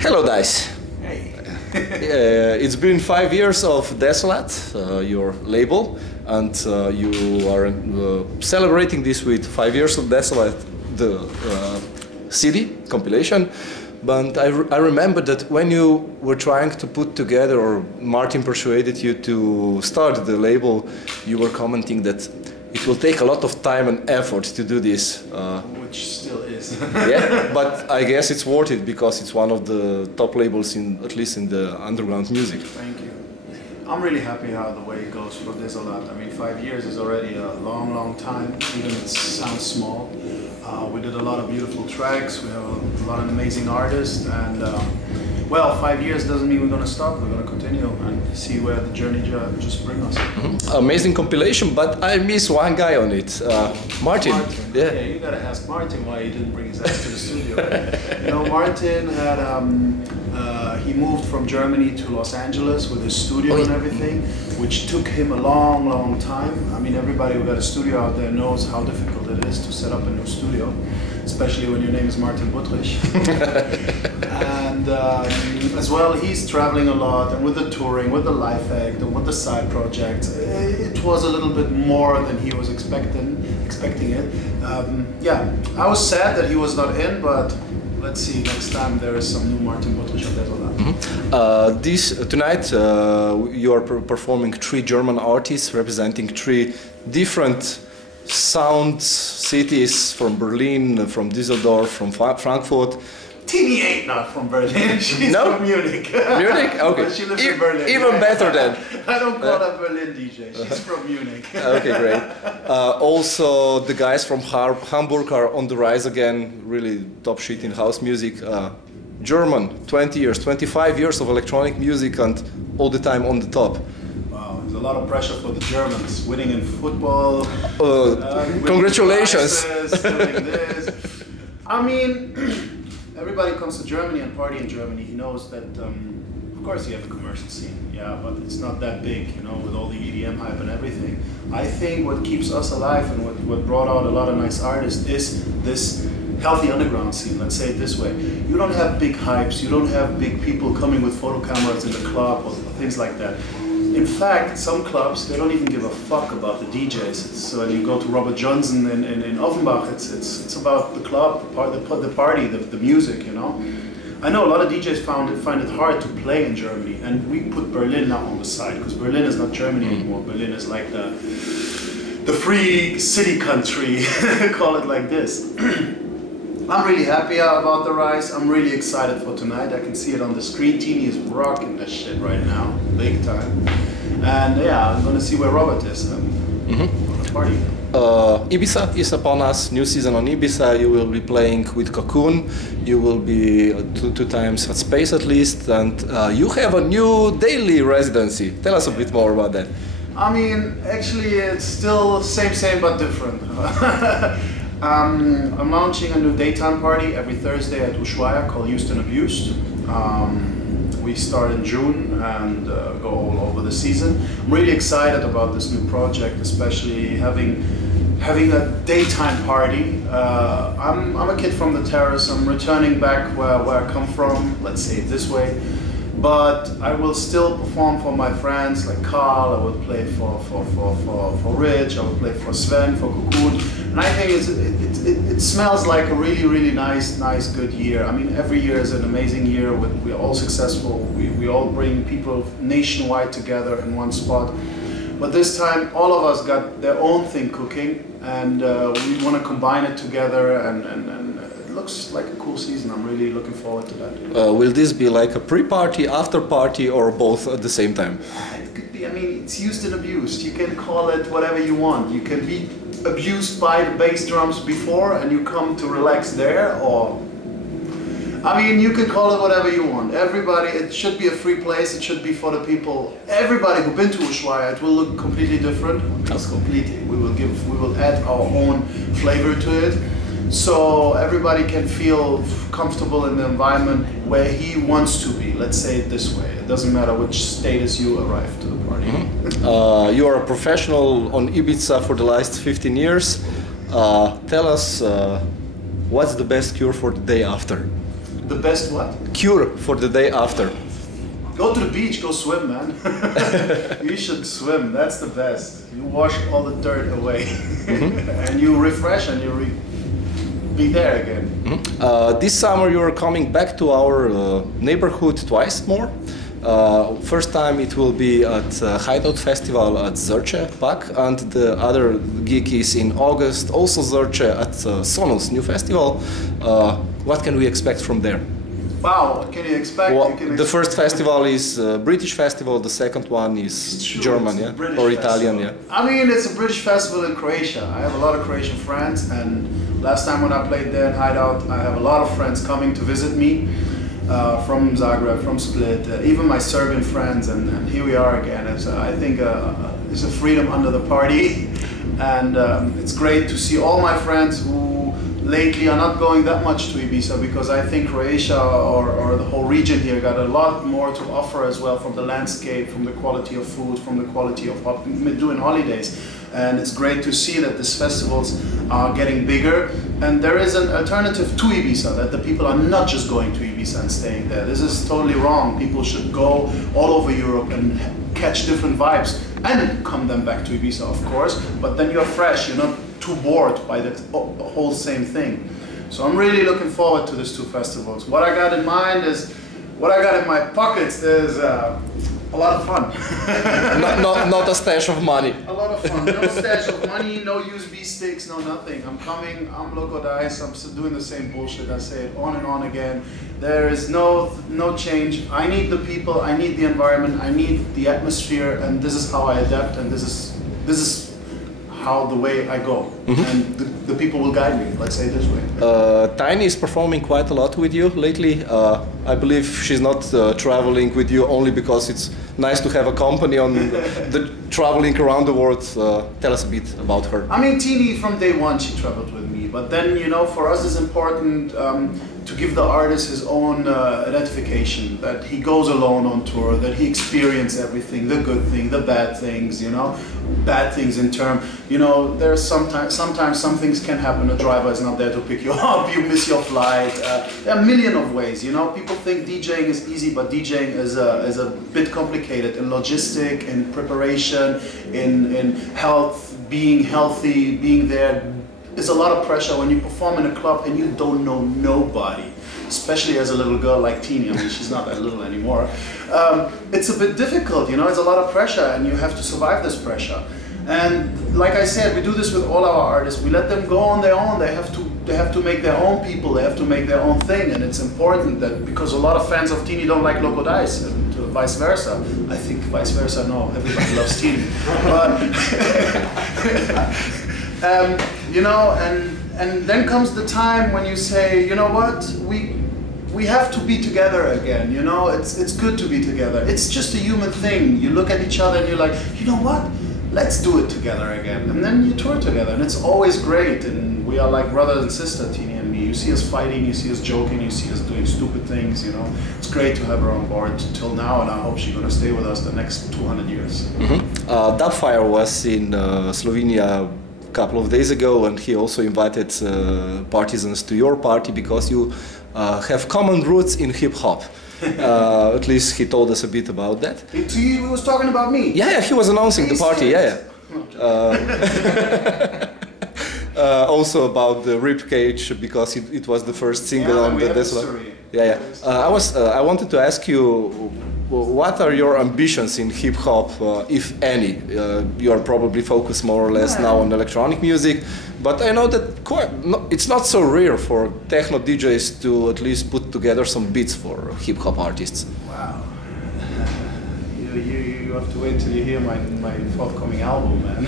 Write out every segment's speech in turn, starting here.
Hello, Dice. Hey. It's been 5 years of Desolate, your label, and you are celebrating this with 5 years of Desolate, the CD compilation. But I remember that when you were trying to put together, or Martin persuaded you to start the label, you were commenting that it will take a lot of time and effort to do this. Which still is. Yeah, but I guess it's worth it because it's one of the top labels, at least in the underground music. Thank you. I'm really happy how the way it goes for Desolate. I mean, 5 years is already a long, long time, even if it sounds small. We did a lot of beautiful tracks, we have a lot of amazing artists, and well, 5 years doesn't mean we're going to stop. We're going to continue and see where the journey just brings us. Mm-hmm. Amazing compilation, but I miss one guy on it, Martin. Yeah, you got to ask Martin why he didn't bring his ass to the studio. You know, Martin had he moved from Germany to Los Angeles with his studio and everything, which took him a long, long time. I mean, everybody who got a studio out there knows how difficult it is to set up a new studio, especially when your name is Martin Buttrich. And as well, he's traveling a lot, and with the touring, with the live act, and with the side projects, it was a little bit more than he was expecting it. Yeah, I was sad that he was not in, but let's see, next time there is some new Martin Buttrich on Desolate. Mm-hmm. Tonight you are performing 3 German artists representing 3 different sound cities, from Berlin, from Düsseldorf, from Frankfurt. Tini ain't not from Berlin, she's from Munich. Munich? Okay. But she lives in Berlin. Even better then. I don't call her Berlin DJ, she's from Munich. Okay, great. Also, the guys from Hamburg are on the rise again, really top shit in house music. German, 20 years, 25 years of electronic music and all the time on the top. Wow, there's a lot of pressure for the Germans, winning in football. Congratulations. Doing this. I mean, everybody comes to Germany and party in Germany. He knows that, of course, you have a commercial scene, yeah, but it's not that big, you know, with all the EDM hype and everything. I think what keeps us alive and what brought out a lot of nice artists is this healthy underground scene, let's say it this way. You don't have big hypes, you don't have big people coming with photo cameras in the club or things like that. In fact, some clubs, they don't even give a fuck about the DJs. So when you go to Robert Johnson in Offenbach, it's about the club, the party, the music, you know. I know a lot of DJs find it hard to play in Germany, and we put Berlin now on the side, because Berlin is not Germany anymore. Berlin is like the free city country, call it like this. I'm really happy about the rise. I'm really excited for tonight. I can see it on the screen. Tini is rocking that shit right now, big time. And yeah, I'm gonna see where Robert is. Party. Ibiza is upon us. New season on Ibiza. You will be playing with Cocoon. You will be two times at Space at least, and you have a new daily residency. Tell us a bit more about that. I mean, actually, it's still same but different. I'm launching a new daytime party every Thursday at Ushuaia called Houston Abused. We start in June and go all over the season. I'm really excited about this new project, especially having a daytime party. I'm a kid from the terrace. I'm returning back where I come from, let's say it this way. But I will still perform for my friends like Carl, I will play for Rich, I will play for Sven, for Cocoon. And I think it smells like a really nice good year. I mean, every year is an amazing year. We're all successful. We all bring people nationwide together in one spot. But this time, all of us got their own thing cooking, and we want to combine it together, and it looks like a cool season. I'm really looking forward to that. Will this be like a pre-party, after-party, or both at the same time? It could be, I mean, it's used and abused. You can call it whatever you want. You can be abused by the bass drums before and you come to relax there, or I mean, you can call it whatever you want. Everybody, it should be a free place, it should be for the people. Everybody who's been to Ushuaia, it will look completely different. It's completely. We will add our own flavor to it. So everybody can feel comfortable in the environment where he wants to be. Let's say it this way. It doesn't matter which status you arrive to the party. You are a professional on Ibiza for the last 15 years. Tell us, what's the best cure for the day after? The best what? Cure for the day after. Go to the beach, go swim, man. You should swim, that's the best. You wash all the dirt away. And you refresh and you be there again. This summer you are coming back to our neighborhood twice more. First time it will be at Hideout Festival at Zrče Pak, and the other gig is in August, also Zrče at Sonus new festival. What can we expect from there? Wow, what can you expect? Well, the first festival is British festival, the second one is German, yeah? Or Italian, yeah? I mean, it's a British festival in Croatia. I have a lot of Croatian friends, and last time when I played there in Hideout, I have a lot of friends coming to visit me from Zagreb, from Split, even my Serbian friends, and here we are again. I think it's a freedom under the party, and it's great to see all my friends who lately are not going that much to Ibiza, because I think Croatia or the whole region here got a lot more to offer as well, from the landscape, from the quality of food, from the quality of doing holidays. And it's great to see that these festivals are getting bigger, and there is an alternative to Ibiza, that the people are not just going to Ibiza and staying there. This is totally wrong. People should go all over Europe and catch different vibes and come then back to Ibiza, of course, but then you're fresh, you're not too bored by the whole same thing. So I'm really looking forward to these two festivals. What I got in mind is, what I got in my pockets is a lot of fun. not a stash of money. A lot of fun. No stash of money, no USB sticks, no nothing. I'm coming, I'm Loco Dice, I'm still doing the same bullshit. I say it on and on again. There is no change. I need the people, I need the environment, I need the atmosphere, and this is how I adapt, and this is how the way I go, and the people will guide me, let's say it this way. Tiny is performing quite a lot with you lately. I believe she's not traveling with you only because it's nice to have a company on the traveling around the world. Tell us a bit about her. I mean, Tini, from day one, she traveled with me, but then, you know, for us it's important to give the artist his own identification, that he goes alone on tour, that he experiences everything, the good thing, the bad things, you know, bad things in term, you know, there's sometimes some things can happen, a driver is not there to pick you up, you miss your flight, there are a million of ways, you know, people think DJing is easy, but DJing is a bit complicated in logistic, in preparation, in health, being healthy, being there. It's a lot of pressure when you perform in a club and you don't know nobody, especially as a little girl like Tini. I mean, she's not that little anymore. It's a bit difficult, you know, it's a lot of pressure, and you have to survive this pressure. And like I said, we do this with all our artists. We let them go on their own. They have to make their own people. They have to make their own thing. And it's important that, because a lot of fans of Tini don't like Loco Dice, and vice versa. I think vice versa, no, everybody loves Tini. But you know, and then comes the time when you say, you know what, we have to be together again, you know, it's good to be together. It's just a human thing. You look at each other and you're like, you know what, let's do it together again. And then you tour together, and it's always great, and we are like brother and sister, Tini and me. You see us fighting, you see us joking, you see us doing stupid things, you know. It's great to have her on board till now, and I hope she's gonna stay with us the next 200 years. Dubfire was in Slovenia a couple of days ago, and he also invited partisans to your party because you have common roots in hip-hop. At least he told us a bit about that. He was talking about me? Yeah, he was announcing the party, yeah. Also about the Ribcage, because it was the first single on the Desolate. Yeah. I wanted to ask you, what are your ambitions in hip hop, if any? You are probably focused more or less now on electronic music, but I know that it's not so rare for techno DJs to at least put together some beats for hip hop artists. Wow. You have to wait till you hear my forthcoming album, man.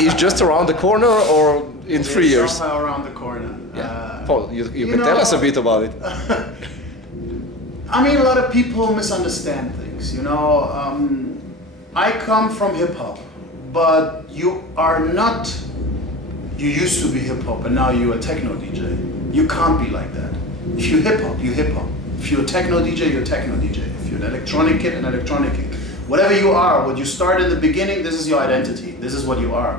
It's just around the corner, or in 3 years? Somehow around the corner. Yeah. Paul, you can tell us a bit about it. I mean, a lot of people misunderstand things, you know. I come from hip-hop, but you are not, you used to be hip-hop and now you're a techno DJ. You can't be like that. If you're hip-hop, you're hip-hop. If you're a techno DJ, you're a techno DJ. If you're an electronic kid, an electronic kid. Whatever you are, what you start in the beginning, this is your identity. This is what you are.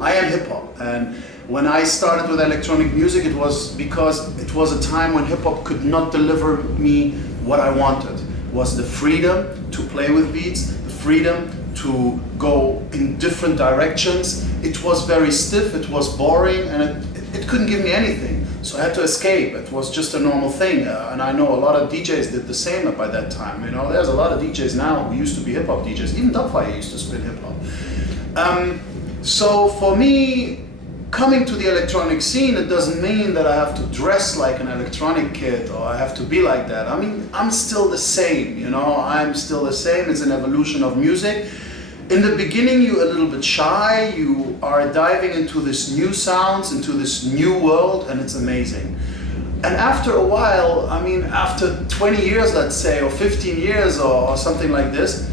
I am hip-hop, and When I started with electronic music, it was because it was a time when hip-hop could not deliver me what I wanted. It was the freedom to play with beats, the freedom to go in different directions. It was very stiff, it was boring, and it couldn't give me anything. So I had to escape. It was just a normal thing. And I know a lot of DJs did the same by that time. You know, there's a lot of DJs now who used to be hip-hop DJs. Even Dubfire used to spin hip-hop. So for me, coming to the electronic scene, it doesn't mean that I have to dress like an electronic kid or I have to be like that. I mean, I'm still the same, you know, I'm still the same. It's an evolution of music. In the beginning, you're a little bit shy, you are diving into this new sounds, into this new world, and it's amazing. And after a while, I mean, after 20 years, let's say, or 15 years or something like this,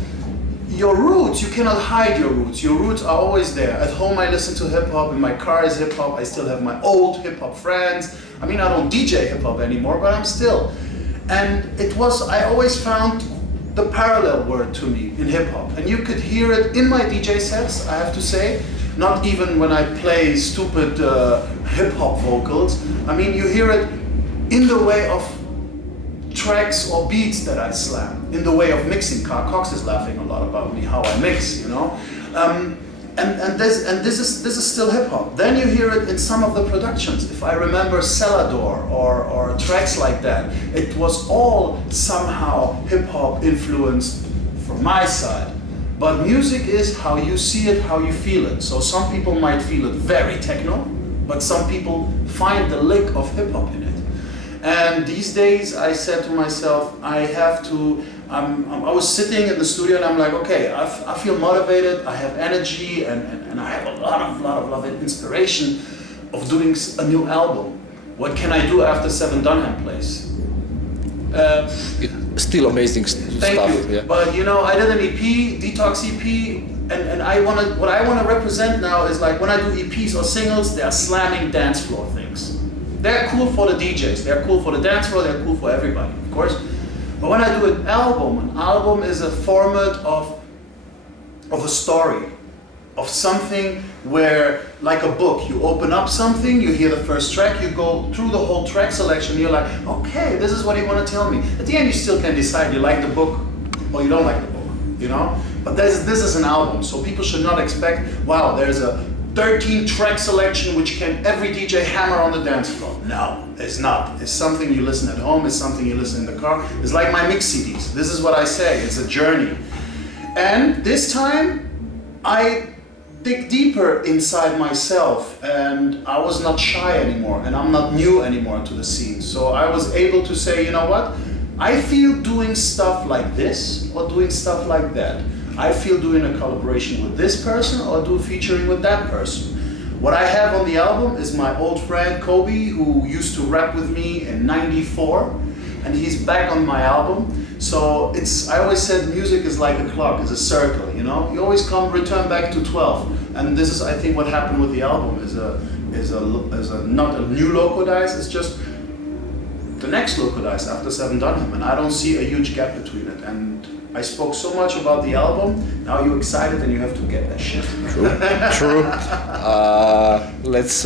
your roots, you cannot hide your roots. Your roots are always there. At home, I listen to hip hop, in my car is hip hop. I still have my old hip hop friends. I mean, I don't DJ hip hop anymore, but I'm still. And I always found the parallel word to me in hip hop. And you could hear it in my DJ sets, I have to say. Not even when I play stupid hip hop vocals. I mean, you hear it in the way of tracks or beats that I slam, in the way of mixing. Cox is laughing a lot about me, how I mix, you know. And this is still hip hop. Then you hear it in some of the productions. If I remember Celador or tracks like that, it was all somehow hip hop influenced from my side. But music is how you see it, how you feel it. So some people might feel it very techno, but some people find the lick of hip hop in it. And these days I said to myself, I have to, I was sitting in the studio and I'm like, okay, I feel motivated, I have energy, and I have a lot of inspiration of doing a new album. What can I do after Seven Dunham plays? Still amazing Thank stuff. you. Yeah. But you know, I did an EP, Detox EP, and what I want to represent now is like when I do EPs or singles, they are slamming dance floor things. They're cool for the DJs, they're cool for the dance floor, they're cool for everybody, of course. But when I do an album is a format of a story, of something where, like a book, you open up something, you hear the first track, you go through the whole track selection, you're like, okay, this is what you want to tell me. At the end, you still can decide you like the book or you don't like the book, you know? But this is an album, so people should not expect, wow, there's a 13 track selection which can every DJ hammer on the dance floor. No, it's not. It's something you listen at home, it's something you listen in the car. It's like my mix CDs. This is what I say, it's a journey. And this time, I dig deeper inside myself, and I was not shy anymore, and I'm not new anymore to the scene. So I was able to say, you know what? I feel doing stuff like this or doing stuff like that. I feel doing a collaboration with this person or do featuring with that person. What I have on the album is my old friend Kobe, who used to rap with me in '94, and he's back on my album. So I always said music is like a clock, it's a circle, you know? You always return back to 12. And this is, I think, what happened with the album is not a new Loco Dice, it's just the next Loco Dice after Seven Dunham, and I don't see a huge gap between it. And I spoke so much about the album, now you're excited and you have to get that shit. True, true. Let's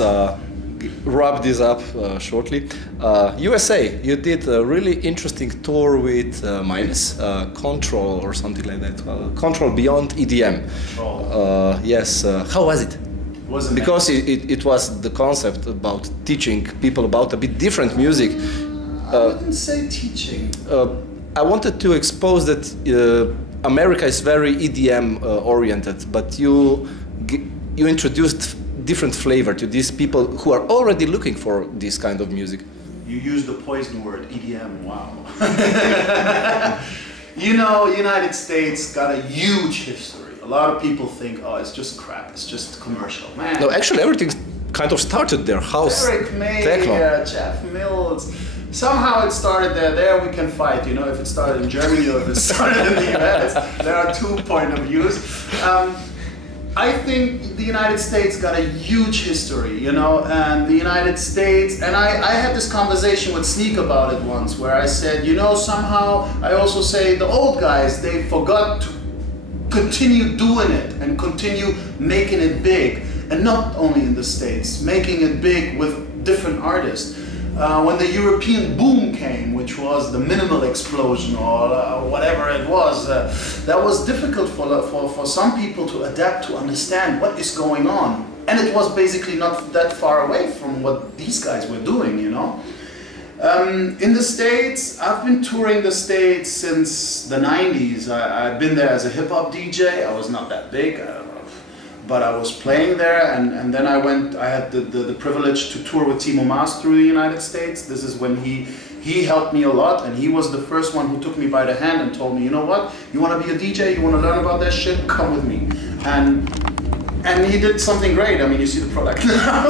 wrap this up shortly. USA, you did a really interesting tour with Minus, Control or something like that. Control Beyond EDM. Control. Yes, how was it? Because it was the concept about teaching people about a bit different music. I wouldn't say teaching. I wanted to expose that America is very EDM oriented, but you introduced different flavor to these people who are already looking for this kind of music. You used the poison word, EDM, wow. You know, United States got a huge history. A lot of people think, oh, it's just crap, it's just commercial. Man. No, actually everything kind of started there. House, Eric May, techno. Jeff Mills. Somehow it started there. There we can fight, you know, if it started in Germany or if it started in the US. There are 2 points of views. I think the United States got a huge history, you know, and the United States, and I had this conversation with Sneak about it once, where I said, you know, somehow, I also say the old guys, they forgot to continue doing it and continue making it big. and not only in the States, making it big with different artists. When the European boom came, which was the minimal explosion or whatever it was, that was difficult for some people to adapt, to understand what is going on. And it was basically not that far away from what these guys were doing, you know. In the States, I've been touring the States since the 90s. I've been there as a hip-hop DJ. I was not that big, but I was playing there, and then I had the privilege to tour with Timo Maas through the United States. This is when he helped me a lot, and he was the first one who took me by the hand and told me, you know what, you want to be a DJ, you want to learn about that shit, come with me. And he did something great. I mean, you see the product now.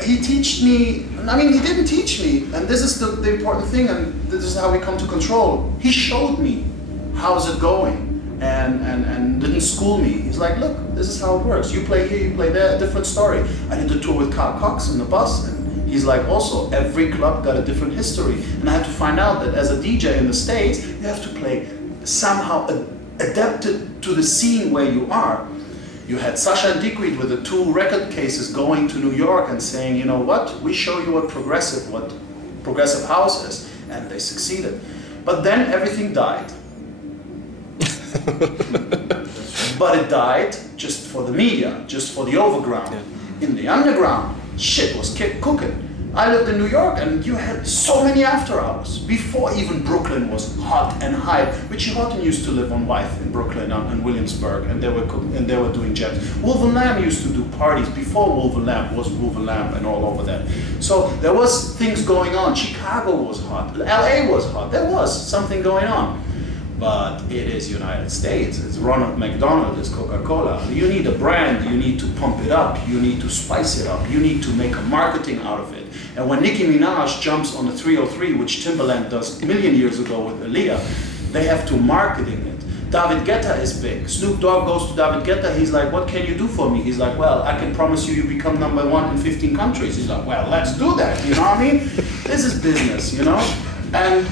He taught me, I mean, he didn't teach me, and this is the important thing, and this is how we come to control. He showed me how's it going, and didn't school me. He's like, look, this is how it works. You play here, you play there, a different story. I did a tour with Carl Cox in the bus, and he's like, also, every club got a different history. And I had to find out that as a DJ in the States, you have to play somehow adapted to the scene where you are. You had Sasha and Dikrit with the 2 record cases going to New York and saying, you know what, we show you what progressive house is, and they succeeded. But then everything died. But it died just for the media, just for the overground. Yeah. In the underground, shit was cooking. I lived in New York, and you had so many after hours. Before even Brooklyn was hot and high. Richie Houghton used to live on Wythe in Brooklyn and Williamsburg, and they were doing jams. Wolf and Lamb used to do parties before Wolf and Lamb was Wolf and Lamb and all over that. So there was things going on. Chicago was hot. LA was hot. There was something going on. But it is United States. It's Ronald McDonald, it's Coca-Cola. You need a brand, you need to pump it up, you need to spice it up, you need to make a marketing out of it. And when Nicki Minaj jumps on the 303, which Timbaland does a million years ago with Aaliyah, they have to marketing it. David Guetta is big. Snoop Dogg goes to David Guetta, he's like, what can you do for me? He's like, well, I can promise you become #1 in 15 countries. He's like, well, let's do that, you know what I mean? This is business, you know? And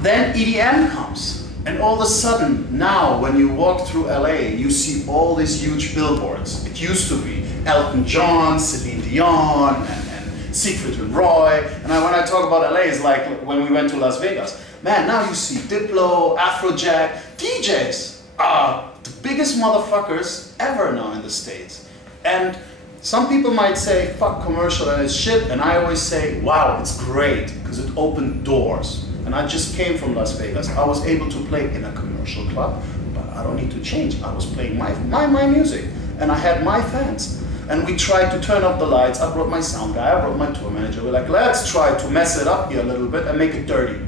then EDM comes, and all of a sudden, now when you walk through LA, you see all these huge billboards. It used to be Elton John, Celine Dion, and Siegfried and Roy. And when I talk about LA, it's like when we went to Las Vegas. Man, now you see Diplo, Afrojack, DJs are the biggest motherfuckers ever now in the States. And some people might say, fuck commercial and it's shit, and I always say, wow, it's great, because it opened doors. And I just came from Las Vegas. I was able to play in a commercial club, but I don't need to change. I was playing my music, and I had my fans. And we tried to turn off the lights. I brought my sound guy, I brought my tour manager. We're like, let's try to mess it up here a little bit and make it dirty.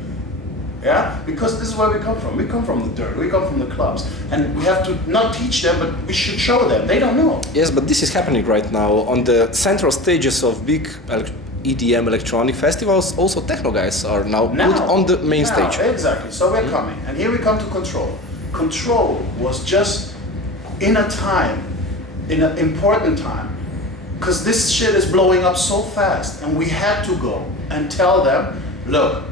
Yeah? Because this is where we come from. We come from the dirt, we come from the clubs. And we have to not teach them, but we should show them. They don't know. Yes, but this is happening right now on the central stages of big EDM electronic festivals. Also techno guys are now put on the main stage. Exactly, so we're coming. And here we come to Control. Control was just in a time, in an important time, because this shit is blowing up so fast, and we had to go and tell them, look,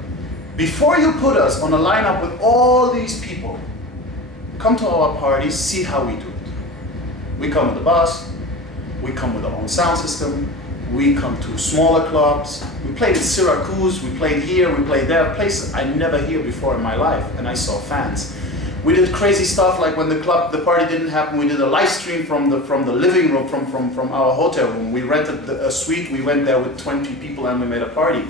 before you put us on a lineup with all these people, come to our parties, see how we do it. We come with the bus, we come with our own sound system, we come to smaller clubs. We played in Syracuse, we played here, we played there, places I never heard before in my life, and I saw fans. We did crazy stuff like when the party didn't happen, we did a live stream from the living room, from our hotel room. We rented a suite, we went there with 20 people and we made a party.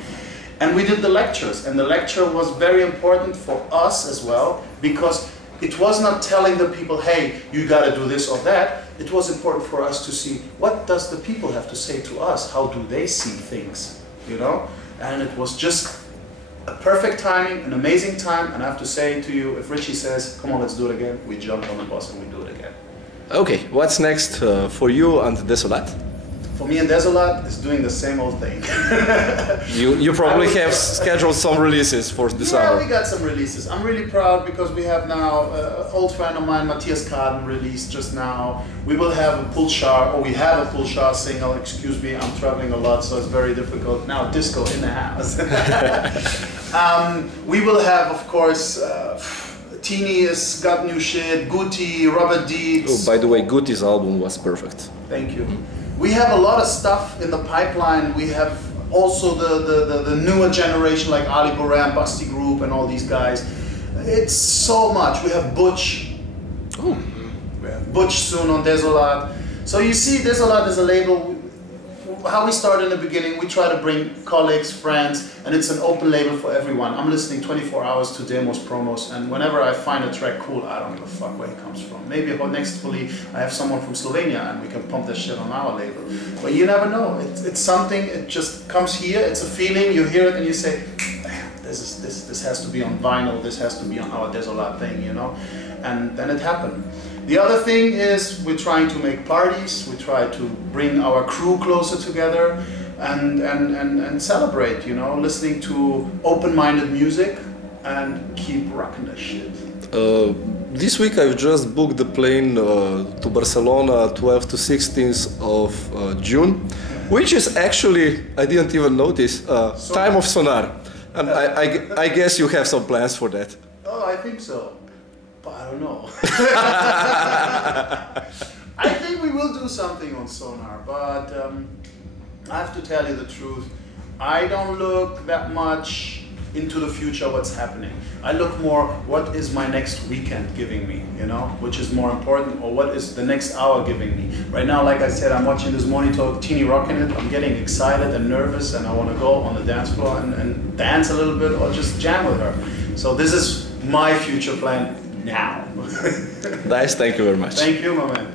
And we did the lectures, and the lecture was very important for us as well, because it was not telling the people, hey, you gotta do this or that. It was important for us to see, what does the people have to say to us? How do they see things, you know? And it was just a perfect timing, an amazing time, and I have to say to you, if Richie says, come on, let's do it again, we jump on the bus and we do it again. Okay, what's next for you and Desolat? For me and Desolat is doing the same old thing. you probably have scheduled some releases for this summer. Yeah, we got some releases. I'm really proud because we have now an old friend of mine, Matthias Kaden, released just now. We will have a Pulsar, or we have a Pulsar single. Excuse me, I'm traveling a lot, so it's very difficult. Now disco in the house. We will have, of course, Tini has got new shit, Guti, Robert Deeds. Oh, by the way, Guti's album was perfect. Thank you. We have a lot of stuff in the pipeline. We have also the newer generation like Ali Boran, Basti Group and all these guys. It's so much. We have Butch. Oh. We have Butch soon on Desolat. So you see Desolat is a label. How we started in the beginning, we try to bring colleagues, friends, and it's an open label for everyone. I'm listening 24 hours to demos, promos, and whenever I find a track cool, I don't give a fuck where it comes from. Maybe nextfully I have someone from Slovenia and we can pump that shit on our label. But you never know. It's something, it just comes here, it's a feeling, you hear it and you say, this has to be on vinyl, this has to be on our Desolat thing, you know? And then it happened. The other thing is we're trying to make parties, we try to bring our crew closer together and celebrate, you know, listening to open-minded music and keep rocking that shit. This week I've just booked the plane to Barcelona 12th to 16th of June, which is actually, I didn't even notice, time of Sonar. And I guess you have some plans for that. Oh, I think so. I don't know. I think we will do something on Sonar, but I have to tell you the truth. I don't look that much into the future, what's happening. I look more, what is my next weekend giving me, you know, which is more important, or what is the next hour giving me. Right now, like I said, I'm watching this monitor, Tini rocking it. I'm getting excited and nervous, and I want to go on the dance floor and dance a little bit, or just jam with her. So this is my future plan now. Nice, thank you very much. Thank you, my man.